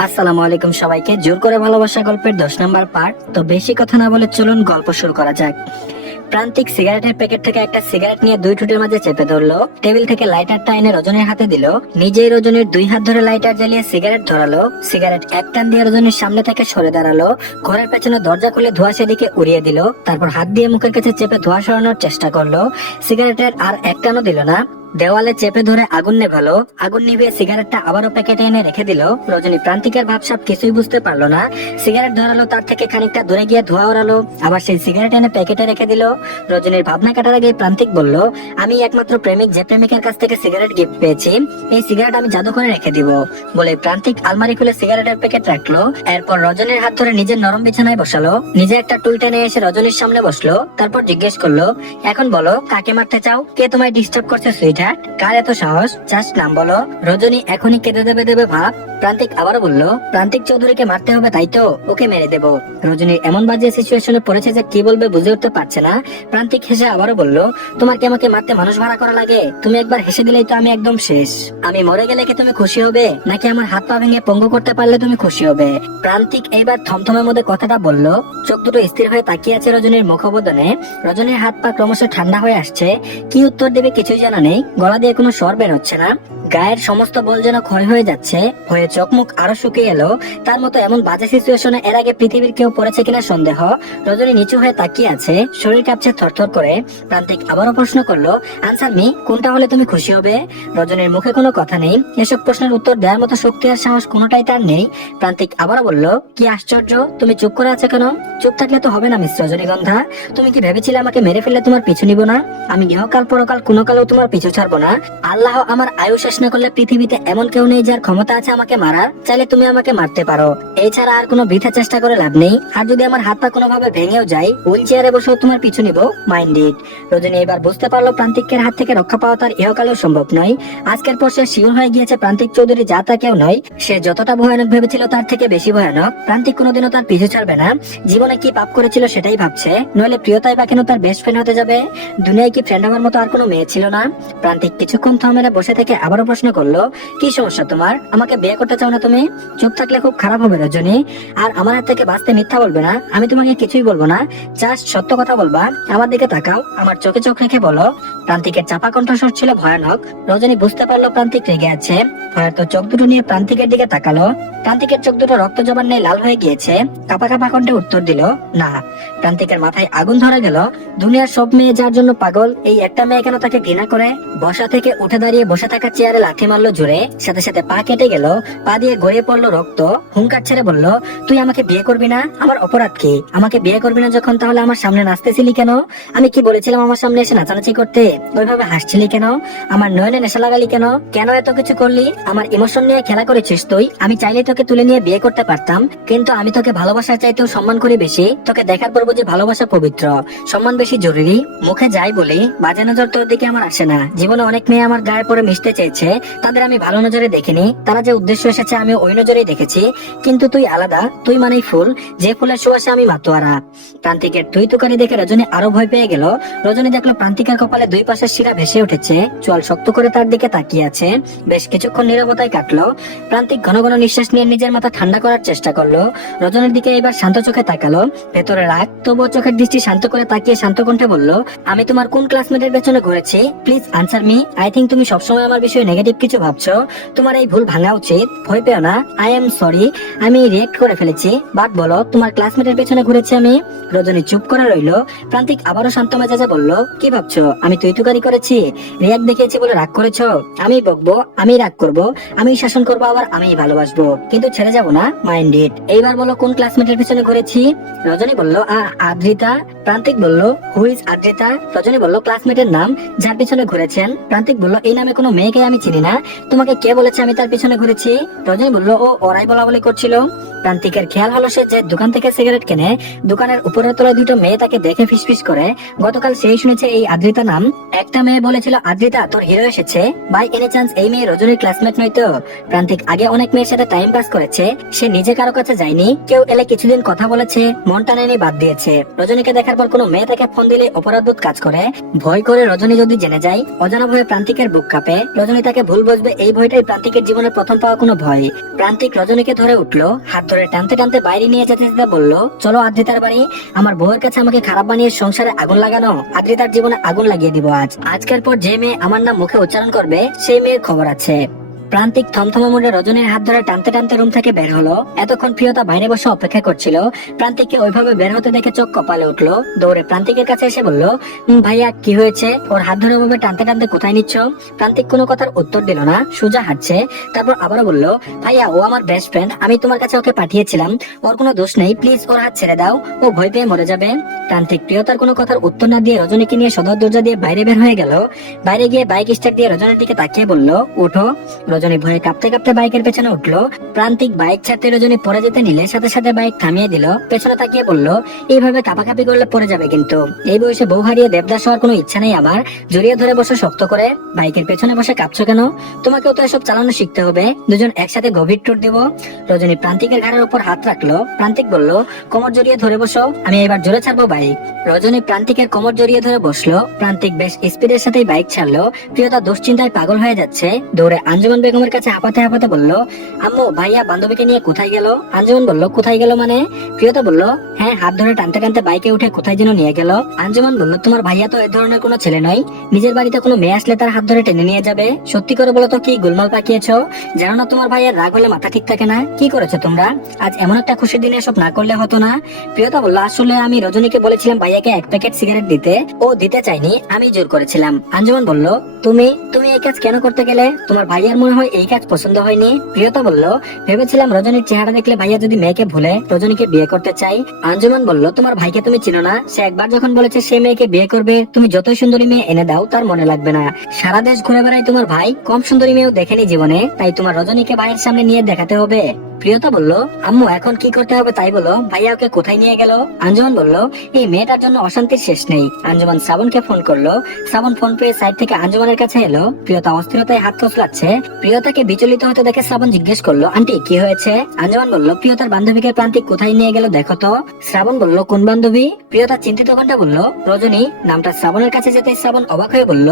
আসসালামু আলাইকুম সবাইকে। জোর করে ভালোবাসা গল্পের 10 নম্বর পার্ট। তো বেশি কথা না বলে চলুন গল্প শুরু করা যাক। প্রান্তিক সিগারেটের প্যাকেট থেকে একটা সিগারেট নিয়ে দুই ঠোঁটের মাঝে চেপে ধরলো। টেবিল থেকে লাইটারটা এনে রজনীর হাতে দিল। নিজেই রজনীর দুই হাত ধরে লাইটার জ্বালিয়ে সিগারেট ধরালো। সিগারেট এক টান দিয়ে রজনীর সামনে থেকে সরে দাঁড়ালো। ঘরের পেছনে দরজা খুলে ধোঁয়া সেদিকে উড়িয়ে দিল। তারপর হাত দিয়ে মুখের কাছে চেপে ধোঁয়া সরানোর চেষ্টা করলো। সিগারেটের আর এক টানও দিল না। দেওয়ালে চেপে ধরে আগুন নেভালো। আগুন নিভিয়ে সিগারেটটা আবারও প্যাকেটে এনে রেখে দিল। রজনী প্রান্তিকের ভাবসাব কিছুই বুঝতে পারলো না। সিগারেট ধরালো, তার থেকে খানিকটা দূরে গিয়ে ধোঁয়া ওড়ালো, আবার সেই সিগারেট এনে প্যাকেটে রেখে দিল। রজনীর ভাবনা কাটার আগে প্রান্তিক বলল, আমি একমাত্র প্রেমিক যে প্রেমিকের কাছ থেকে সিগারেট গিফট পেয়েছি, এই সিগারেট আমি জাদু করে রেখে দিব। বলে প্রান্তিক আলমারি খুলে সিগারেটের প্যাকেট রাখলো। এরপর রজনীর হাত ধরে নিজের নরম বিছানায় বসালো। নিজে একটা টুল টেনে এসে রজনীর সামনে বসলো। তারপর জিজ্ঞেস করলো, এখন বলো কাকে মারতে চাও? কে তোমায় ডিস্টার্ব করছে সুইট? কার এত সাহস? জাস্ট নাম বলো। রজনী এখনই কেঁদে দেবে ভাব। প্রান্তিক আবারও বলল, প্রান্তিক চৌধুরীকে মারতে হবে তাই তো? ওকে মেরে দেবো। রজনী এমন বাজে সিচুয়েশনে পড়েছে যে কি বলবে বুঝে উঠতে পারছে না। প্রান্তিক হেসে আবারও বলল, তোমার কি আমাকে মারতে মানুষ ভাড়া করা লাগে? তুমি একবার হেসে দিলেই তো আমি একদম শেষ। আমি মরে গেলে কি তুমি খুশি হবে, নাকি আমার হাত পা ভেঙে পঙ্গু করতে পারলে তুমি খুশি হবে? প্রান্তিক এইবার থমথমের মধ্যে কথাটা বলল। চোখ দুটো স্থির হয়ে তাকিয়ে আছে রজনীর মুখবদনে। রজনীর হাত পা ক্রমশ ঠান্ডা হয়ে আসছে। কি উত্তর দেবে কিছুই জানা নেই। গলা দিয়ে কোনো স্বর বের হচ্ছে না। গায়ের সমস্ত বল যেন ক্ষয় হয়ে যাচ্ছে। হয়ে চোখ মুখ আরো শুকিয়ে এলো। তার মতো এমন বাজে সিচুয়েশনে এর আগে পৃথিবীর কেউ পড়েছে কিনা সন্দেহ। রজনী নিচু হয়ে তাকিয়ে আছে, শরীর কাঁপছে থরথর করে। প্রান্তিক আবারও প্রশ্ন করলো, আনসার মি, কোনটা হলে তুমি খুশি হবে? রজনীর মুখে কোনো কথা নেই। এসব প্রশ্নের উত্তর দেওয়ার মতো শক্তি আর সাহস কোনোটাই তার নেই। প্রান্তিক আবারও বলল, কি আশ্চর্য, তুমি চুপ করে আছো কেন? চুপ থাকলে তো হবে না মিস রজনীগন্ধা। তুমি কি ভেবেছিলে আমাকে মেরে ফেললে তোমার পিছু নিব না? আমি ইহকাল পরকাল কোনো কালেও তোমার পিছু ছাড়বো না। আল্লাহ আমার আয়ু শেষ না করলে পৃথিবীতে এমন কেউ নেই যার ক্ষমতা আছে আমাকে মারার। চাইলে তুমি আমাকে মারতে পারো, এছাড়া আর কোনো বৃথা চেষ্টা করে লাভ নেই। আর যদি আমার হাত পা কোনোভাবে ভেঙেও যায়, হুইল চেয়ারে বসেও তোমার পিছু নিব, মাইন্ড ইট। রজনী এবার বুঝতে পারলো প্রান্তিকের হাত থেকে রক্ষা পাওয়া তার ইহকালেও সম্ভব নয়। আজকের পর সে শিওর হয়ে গিয়েছে প্রান্তিক চৌধুরী যা তা কেউ নয়। সে যতটা ভয়ানক ভেবেছিল তার থেকে বেশি ভয়ানক। প্রান্তিক কোনোদিনও তার পিছু ছাড়বে না। জীবনে কি পাপ করেছিল সেটাই ভাবছে, নইলে প্রিয়তাই বা কেন তার বেস্ট ফ্রেন্ড হতে যাবে? দুনিয়ায় কি ফ্রেন্ড হওয়ার মতো আর কোনো মেয়ে ছিল না? প্রান্তিক কিছুক্ষণ থমেরে বসে থেকে আবারও প্রশ্ন করলো, কি সমস্যা তোমার? আমাকে বিয়ে করতে চাও না তুমি? চুপ থাকলে খুব খারাপ হবে রজনী। আর আমার হাত থেকে বাঁচতে মিথ্যা বলবে না। আমি তোমাকে কিছুই বলবো না, জাস্ট সত্য কথা বলবা। আমার দিকে তাকাও, আমার চোখে চোখ রেখে বলো। প্রান্তিকের চাপা কণ্ঠস্বর ছিল ভয়ানক। রজনী বুঝতে পারলো প্রান্তিক রেগে আছে। হয়তো চোখ দুটো নিয়ে প্রান্তিকের দিকে তাকালো। প্রান্তিকের চোখ দুটো রক্ত জবান নিয়ে লাল হয়ে গিয়েছে। কাপা কাপা কণ্ঠে উত্তর দিল, না। প্রান্তিকের মাথায় আগুন ধরে গেল। দুনিয়ার সব মেয়ে যার জন্য পাগল, এই একটা মেয়ে কেন তাকে ঘৃণা করে? বসা থেকে উঠে দাঁড়িয়ে বসে থাকা চেয়ারে লাথি মারলো জোরে। সাথে সাথে পা কেটে গেল। পা দিয়ে গড়িয়ে পড়লো রক্ত। হুঙ্কার ছেড়ে বলল, তুই আমাকে বিয়ে করবি না? আমার অপরাধ কি? আমাকে বিয়ে করবি না যখন, তাহলে আমার সামনে নাচতেছিলি কেন? আমি কি বলেছিলাম আমার সামনে এসে নাচানাচি করতে? ওইভাবে হাসছিলি কেন? আমার নয়নে নেশা লাগালি কেন? কেন এত কিছু করলি? আমার ইমোশন নিয়ে খেলা করেছিস তুই। আমি চাইলে তোকে তুলে নিয়ে বিয়ে করতে পারতাম, কিন্তু আমি তোকে ভালোবাসার চাইতেও সম্মান করি বেশি। তোকে দেখার পর বুঝি ভালোবাসা পবিত্র, সম্মান বেশি জরুরি। মুখে যাই বলি, বাজে নজর তোর দিকে আমার আসে না। জীবনে অনেক মেয়ে আমার গায়ে পড়ে মিশতে চেয়েছে, তাদের আমি ভালো নজরে দেখিনি। তারা যে উদ্দেশ্য এসেছে আমি ওই নজরেই দেখেছি। কিন্তু তুই আলাদা, তুই মানেই ফুল, যে ফুলের সুবাসে আমি মাতোয়ারা। প্রান্তিকের তুই তুকারি দেখে রজনী আরো ভয় পেয়ে গেল। রজনী দেখলো প্রান্তিকের কপালে দুই পাশের শিরা ভেসে উঠেছে। চোয়াল শক্ত করে তার দিকে তাকিয়ে আছে। বেশ কিছুক্ষণ নীরবতায় কাটলো। প্রান্তিক ঘন ঘন নিঃশ্বাস নিয়ে নিজের মাথা ঠান্ডা করার চেষ্টা করলো। রজনীর দিকে এবার শান্ত চোখে তাকালো। ভেতরে রাগ, তবুও চোখের দৃষ্টি শান্ত করে তাকিয়ে শান্ত কণ্ঠে বলল, আমি তোমার কোন ক্লাসমেটের পেছনে ঘুরেছি? Please answer me. I think তুমি সবসময় আমার বিষয়ে নেগেটিভ কিছু ভাবছো। তোমার এই ভুল ভাঙা উচিত। ভয় পেও না, আই এম সরি, আমি রিয়েক্ট করে ফেলেছি। বাট বলো, তোমার ক্লাসমেটের পেছনে ঘুরেছি আমি? রজনী চুপ করে রইলো। প্রান্তিক আবারও শান্ত মেজাজে বলল, কি ভাবছো আমি তুই তুকারি করেছি? রিয়াক্ট দেখিয়েছি বলে রাগ করেছো? আমি বকবো, আমি রাগ করবো, আমি শাসন করবো, আবার আমি ভালোবাসবো, কিন্তু ছেড়ে যাবো না, মাইন্ড ইট। এইবার বলো কোন ক্লাসমেটের পেছনে ঘুরেছি? রজনী বলল, আদ্রিতা। প্রান্তিক বলল, হু ইজ আদ্রিতা? রজনী বলল, ক্লাসমেটের নাম যার পিছনে ঘুরেছেন। প্রান্তিক বলল, এই নামে কোনো মেয়েকে আমি চিনি না। তোমাকে কে বলেছে আমি তার পিছনে ঘুরেছি? রজনী বলল, ও ওরাই বলা বলি করছিল। প্রান্তিকের খেয়াল হলো সে যে দোকান থেকে সিগারেট কেনে, দোকানের উপরের তলায় দুটো মেয়ে তাকে দেখে ফিসফিস করে গতকাল সেই শুনেছে এই আদ্রিতা নাম। একটা মেয়ে বলেছিল, আদ্রিতা তোর হিরো এসেছে, বাই এনি চান্স এই মেয়ে রজনীর ক্লাসমেট নয় তো? প্রান্তিক আগে অনেক মেয়ের সাথে টাইম পাস করেছে, সে নিজে কারো কাছে যায়নি, কেউ এলে কিছুদিন কথা বলেছে, মন টানেনি, বাদ দিয়েছে। রজনীকে দেখার পর কোনো মেয়ে তাকে ফোন দিলে অপরাধবোধ কাজ করে, ভয় করে রজনী যদি জেনে যায়, অজানা ভয়ে প্রান্তিকের বুক কাঁপে, রজনী তাকে ভুল বুঝবে, এই ভয়টাই প্রান্তিকের জীবনের প্রথম পাওয়া কোনো ভয়। প্রান্তিক রজনীকে ধরে উঠলো, হাত ধরে টানতে টানতে বাইরে নিয়ে যেতে যেতে বলল, চলো আদ্রিতার বাড়ি, আমার বউয়ের কাছে আমাকে খারাপ বানিয়ে সংসারে আগুন লাগানো, আদ্রিতার জীবনে আগুন লাগিয়ে দিব আজ। আজকের পর যে মেয়ে আমার নাম মুখে উচ্চারণ করবে সেই মেয়ের খবর আছে। প্রান্তিক থমথমে মুড়ে রজনীর হাত ধরে টানতে টানতে রুম থেকে বের হলো। এতক্ষণ প্রিয়তা বাইরে বসে অপেক্ষা করছিল। প্রান্তিককে ওইভাবে বের হতে দেখে চোখ কপালে উঠলো, দৌড়ে প্রান্তিকের কাছে এসে বলল, ভাইয়া কি হয়েছে? ওর হাত ধরে ওভাবে টানতে টানতে কোথায় নিচ্ছ? প্রান্তিক কোনো কথার উত্তর দিল না, সোজা হাঁটছে। তারপর আবারও বলল, ভাইয়া ও আমার বেস্ট ফ্রেন্ড, আমি তোমার কাছে ওকে পাঠিয়েছিলাম, ওর কোনো দোষ নেই, প্লিজ ওর হাত ছেড়ে দাও, ও ভয় পেয়ে মরে যাবে। প্রান্তিক প্রিয়তার কোনো কথার উত্তর না দিয়ে রজনীকে নিয়ে সদর দরজা দিয়ে বাইরে বের হয়ে গেল। বাইরে গিয়ে বাইক স্টার্ট দিয়ে রজনীর দিকে তাকিয়ে বলল, উঠো। রজনী ভয়ে কাঁপতে কাঁপতে বাইকের পেছনে উঠলো। প্রান্তিক বাইক ছাড়তে রজনী পড়ে যেতে নিলে সাথে সাথে বাইক থামিয়ে দিল, পেছনে তাকিয়ে বলল, এইভাবে কাঁপাকাঁপি করলে পড়ে যাবে কিন্তু। এই বয়সে বউ হারিয়ে দেবদাস হওয়ার কোনো ইচ্ছা নেই আমার, জড়িয়ে ধরে বসে শক্ত করে। বাইকের পেছনে বসে কাঁপছো কেন? তোমাকেও তো এসব চালানো শিখতে হবে, দুজন একসাথে গভীর ট্যুর দিব। রজনী প্রান্তিকের ঘাড়ের উপর হাত রাখলো। প্রান্তিক বলল, কোমর জড়িয়ে ধরে বসো, আমি এবার জোরে ছাড়বো বাইক। রজনী প্রান্তিকের কোমর জড়িয়ে ধরে বসলো। প্রান্তিক বেশ স্পিডের সাথেই বাইক ছাড়লো। প্রিয়তা দুশ্চিন্তায় পাগল হয়ে যাচ্ছে, দৌড়ে আঞ্জুমান বেগমের কাছে হাঁপাতে হাঁপাতে বলল, আম্মু ভাইয়া বান্ধবীকে নিয়ে কোথায় গেল? আঞ্জুমান বলল, কোথায় গেল মানে? প্রিয়তা বলল, হ্যাঁ হাত ধরে টানতে টানতে বাইকে উঠে কোথায় যেন নিয়ে গেল। আঞ্জুমান বলল, তোমার ভাইয়া তো এ ধরনের কোনো ছেলে নয়, নিজের বাড়িতে কোনো মেয়ে আসলে তার হাত ধরে টেনে নিয়ে যাবে। সত্যি করে বলো তো কি গোলমাল পাকিয়েছো? জানো না তোমার ভাইয়ের রাগ হলে মাথা ঠিক থাকে না? কি করেছো তোমরা? আজ এমন একটা খুশির দিনে এসব না করলে হতো না। প্রিয়তা বলল, আসলে আমি রজনীকে বলেছিলাম ভাইয়াকে এক প্যাকেট সিগারেট দিতে, ও দিতে চাইনি, আমি জোর করেছিলাম। আঞ্জুমান বলল, তুমি তুমি এই কাজ কেন করতে গেলে? তোমার ভাইয়ার মনে হয় এই কাজ পছন্দ হয়নি। প্রিয়তা বলল, ভেবেছিলাম রজনীর চেহারা দেখলে ভাইয়া যদি মেয়েকে ভুলে রজনীকে বিয়ে করতে চাই। আঞ্জুমান বলল, তোমার ভাইকে তুমি চিনো না? সে একবার যখন বলেছে সে মেয়েকে বিয়ে করবে, তুমি যতই সুন্দরী মেয়ে এনে দাও তার মনে লাগবে না। সারা দেশ ঘুরে বেড়ায় তোমার ভাই, কম সুন্দরী মেয়েও দেখেনি জীবনে, তাই তোমার রজনীকে ভাইয়ের সামনে নিয়ে দেখাতে হবে। প্রিয়তা বলল, আম্মু এখন কি করতে হবে তাই বলো, ভাইয়া ওকে কোথায় নিয়ে গেল? আঞ্জুমান বলল, এই মেয়েটার জন্য অশান্তির শেষ নেই। আঞ্জুমান শ্রাবণকে ফোন করলো। শ্রাবণ ফোন পেয়ে সাইড থেকে আঞ্জুমানের কাছে এলো। প্রিয়তা অস্থিরতায় হাত কচলাচ্ছে। প্রিয়তাকে বিচলিত হতে দেখে শ্রাবণ জিজ্ঞেস করলো, আন্টি কি হয়েছে? আঞ্জুমান বলল, প্রিয়তার বান্ধবীকে প্রান্তিক কোথায় নিয়ে গেল দেখো তো। শ্রাবণ বলল, কোন বান্ধবী? প্রিয়তা চিন্তিত কণ্ঠে বলল, রজনী। নামটা শ্রাবণের কাছে যেতে শ্রাবণ অবাক হয়ে বলল,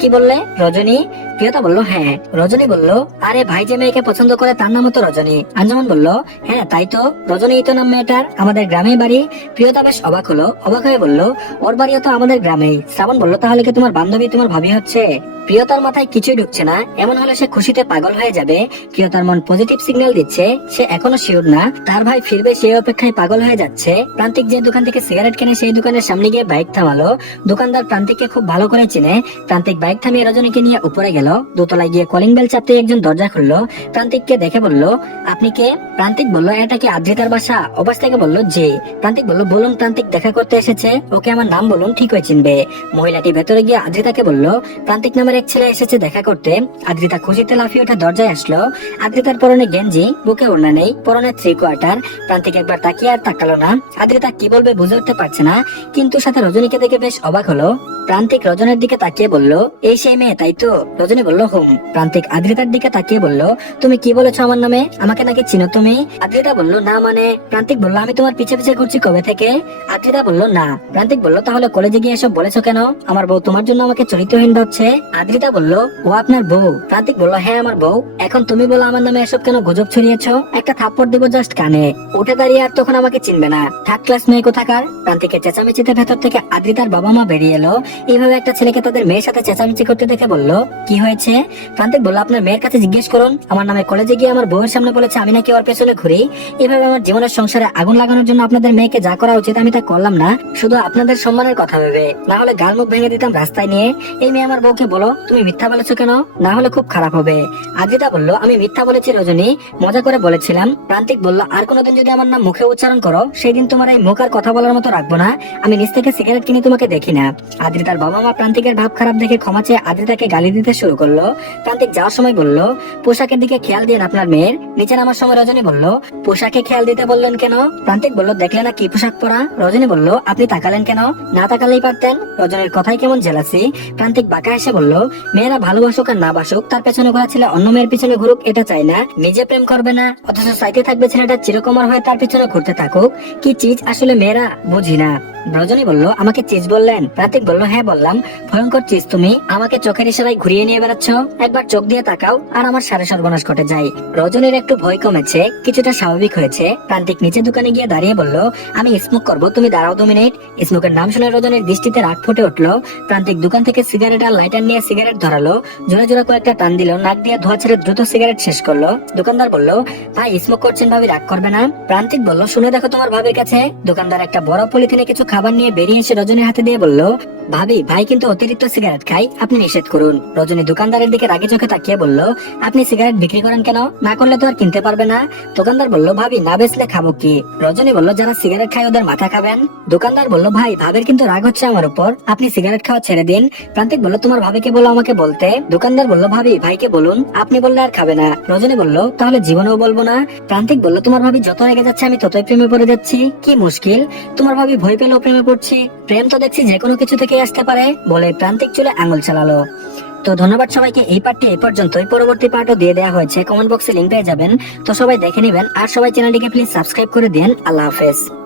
কি বললে? রজনী? প্রিয়তা বলল, হ্যাঁ। রজনী বলল, আরে ভাই যে মেয়েকে পছন্দ করে তার নামও তো রজনী। আঞ্জুমান বলল, হ্যাঁ তাই তো, রজনী তো নাম মেয়েটার, আমাদের গ্রামেই বাড়ি। প্রিয়তা বেশ অবাক হলো, অবাক হয়ে বলল, ওর বাড়িও তো আমাদের গ্রামেই। শ্রাবণ বলল, তাহলে কি তোমার বান্ধবী তোমার ভাবি হচ্ছে? প্রিয়তার মাথায় কিছুই ঢুকছে না, এমন হলে সে খুশিতে পাগল হয়ে যাবে। প্রিয়তার মন পজিটিভ সিগন্যাল দিচ্ছে, সে এখনো শিওর না তার ভাই ফিরবে, সেই অপেক্ষায় পাগল হয়ে যাচ্ছে। প্রান্তিক যে দোকান থেকে সিগারেট কেনে সেই দোকানের সামনে গিয়ে বাইক থামালো। দোকানদার প্রান্তিককে খুব ভালো করে চিনে। প্রান্তিক বাইক থামিয়ে রজনীকে নিয়ে উপরে গেল। দোতলায় গিয়ে কলিং বেল চাপতে একজন দরজা খুললো। প্রান্তিককে দেখে বলল, আপনি কে? প্রান্তিক বলল, এটা কি আদ্রিতার বাসা? অবাস থেকে বলল, জি। প্রান্তিক বলল, বলুন প্রান্তিক দেখা করতে এসেছে, ওকে আমার নাম বলুন, ঠিক হয়ে চিনবে। মহিলাটি ভেতরে গিয়ে আদ্রিতাকে বলল, প্রান্তিক নামের এক ছেলে এসেছে দেখা করতে। আদ্রিতা খুশিতে লাফিয়ে উঠে দরজায় আসলো। আদ্রিতার পরনে গেঞ্জি, বুকে ওড়না নেই, পরনে 3/4। প্রান্তিক একবার তাকিয়ে আর তাকালো না। আদ্রিতা কি বলবে বুঝে উঠতে পারছে না, কিন্তু সাথে রজনীকে দেখে বেশ অবাক হলো। প্রান্তিক রজনীর দিকে তাকিয়ে বলল, এই সেই মেয়ে তাই তো? রজনী বলল, হুম। প্রান্তিক আদ্রিতার দিকে তাকিয়ে বলল, তুমি কি বলেছো আমার নামে? আমাকে নাকি চিনো তুমি? আদ্রিতা বলল, না মানে। প্রান্তিক বলল, আমি তোমার পিছে পিছে ঘুরছি কবে থেকে? আদ্রিতা বলল, না। প্রান্তিক বলল, তাহলে কলেজে গিয়ে এসব বলেছো কেন? আমার বউ তোমার জন্য আমাকে চরিত্রহীন ভাবছে। আদ্রিতা বলল, ও আপনার বউ? প্রান্তিক বলল, হ্যাঁ আমার বউ। এখন তুমি বলো আমার নামে এসব কেন গুজব ছড়িয়েছো? একটা থাপ্পড় দিব জাস্ট কানে। উঠে দাঁড়িয়ে আর তখন আমাকে চিনবে না, থার্ড ক্লাস মেয়ে কোথাকার। প্রান্তিকের চেঁচামেচিতে ভেতর থেকে আদ্রিতার বাবা মা বেরিয়ে এলো। এইভাবে একটা ছেলেকে তাদের মেয়ের সাথে চেঁচামেচি করতে দেখে বলল, কি হয়েছে? প্রান্তিক বলল, আপনার মেয়ের কাছে জিজ্ঞেস করুন, আমার নামে কলেজে গিয়ে আমার বউয়ের সামনে বলেছে আমি নাকি ওর পেছনে ঘুরি। এভাবে আমার জীবনের সংসারে আগুন লাগানোর জন্য আপনাদের মেয়েকে যা করা উচিত আমি তা করলাম না, শুধু আপনাদের সম্মানের কথা ভেবে, না হলে গাল মুখ ভেঙে দিতাম রাস্তায় নিয়ে। এই মেয়ে আমার বউকে বলো, তুমি মিথ্যা বলেছো কেন? না হলে খুব খারাপ হবে। আদ্রিতা বলল, আমি মিথ্যা বলেছি রজনী, মজা করে বলেছিলাম। প্রান্তিক বলল, আর কোনোদিন যদি আমার নাম মুখে উচ্চারণ করো সেই দিন তোমার এই মুখ আর কথা বলার মতো রাখবো না। আমি নিজ থেকে সিগারেট কিনে তোমাকে দেখি না। আদ্রিতা কিন্তু তার বাবা মা প্রান্তিকের ভাব খারাপ দেখে ক্ষমা চেয়ে আদ্রিতাকে গালি দিতে শুরু করলো। প্রান্তিক যাওয়ার সময় বলল, পোশাকের দিকে খেয়াল দিন আপনার মেয়ের। নিচে নামার সময় রজনী বলল, পোশাকে খেয়াল দিতে বললেন কেন? প্রান্তিক বলল, দেখলে না কি পোশাক পরা। রজনী বলল, আপনি তাকালেন কেন? না তাকালেই পারতেন। রজনীর কথাই কেমন জেলাসি। প্রান্তিক বাঁকা এসে বলল, মেয়েরা ভালোবাসুক আর না বাসুক, তার পেছনে ঘোরা ছেলে অন্য মেয়ের পিছনে ঘুরুক এটা চাই না। নিজে প্রেম করবে না, অথচ চাইতে থাকবে ছেলেটা চিরকুমার হয়ে তার পিছনে ঘুরতে থাকুক। কি চিজ আসলে মেয়েরা, বুঝি না। রজনী বলল, আমাকে চিজ বললেন? প্রান্তিক বলল, হ্যাঁ বললাম। ভয়ঙ্কর চিজ তুমি। আমাকে চোখের ইশারায় ঘুরিয়ে নিয়ে বেড়াচ্ছ। একবার চোখ দিয়ে তাকাও আর আমার সাড়ে সর্বনাশ ঘটে যায়। রজনীর একটু ভয় কমেছে, কিছুটা স্বাভাবিক হয়েছে। প্রান্তিক নিচে দোকানে গিয়ে দাঁড়িয়ে বলল, আমি স্মোক করবো, তুমি দাঁড়াও 2 মিনিট। স্মোকের নাম শুনে রজনীর দৃষ্টিতে রাগ ফুটে উঠলো। প্রান্তিক দোকান থেকে সিগারেট আর লাইটার নিয়ে সিগারেট ধরালো। জোরে জোরে কয়েকটা টান দিল, নাক দিয়ে ধোয়া ছেড়ে দ্রুত সিগারেট শেষ করলো। দোকানদার বলল, ভাই স্মোক করছেন, ভাবি রাগ করবে না? প্রান্তিক বলল, শুনে দেখো তোমার ভাবির কাছে। দোকানদার একটা বড় পলিথিনে কিছু খাবার নিয়ে বেরিয়ে এসে রজনীর হাতে দিয়ে বলল, ভাবি ভাই কিন্তু অতিরিক্ত সিগারেট খাই, আপনি নিষেধ করুন। রজনী দোকানদারের দিকে রাগে চোখে তাকিয়ে বলল, আপনি সিগারেট বিক্রি করেন কেন? না করলে তো আর কিনতে পারবে না। দোকানদার বলল, ভাবি না বেচলে খাবো কি? রজনী বলল, যারা সিগারেট খায় ওদের মাথা খাবেন। দোকানদার বলল, ভাই ভাবের কিন্তু রাগ হচ্ছে আমার উপর, আপনি সিগারেট খাওয়া ছেড়ে দিন। প্রান্তিক বলল, তোমার ভাবিকে বলো আমাকে বলতে। দোকানদার বলল, ভাবি ভাইকে বলুন, আপনি বললে আর খাবে না। রজনী বলল, তাহলে জীবনেও বলবো না। প্রান্তিক বলল, তোমার ভাবি যত এগিয়ে যাচ্ছে আমি ততই প্রেমে পড়ে যাচ্ছি। কি মুশকিল, তোমার ভাবি ভয় পেলেও প্রেমে পড়ছি। প্রেম তো দেখছি যে কোনো কিছু থেকে আসতে পারে, বলে প্রান্তিক চুলে আঙুল চালালো। তো ধন্যবাদ সবাইকে। এই পার্টটি এই পর্যন্তই, পরবর্তী পার্টও দিয়ে দেওয়া হয়েছে, কমেন্ট বক্সে লিংক পেয়ে যাবেন। তো সবাই দেখে নেবেন আর সবাই চ্যানেলটিকে প্লিজ সাবস্ক্রাইব করে দিন। আল্লাহ হাফেজ।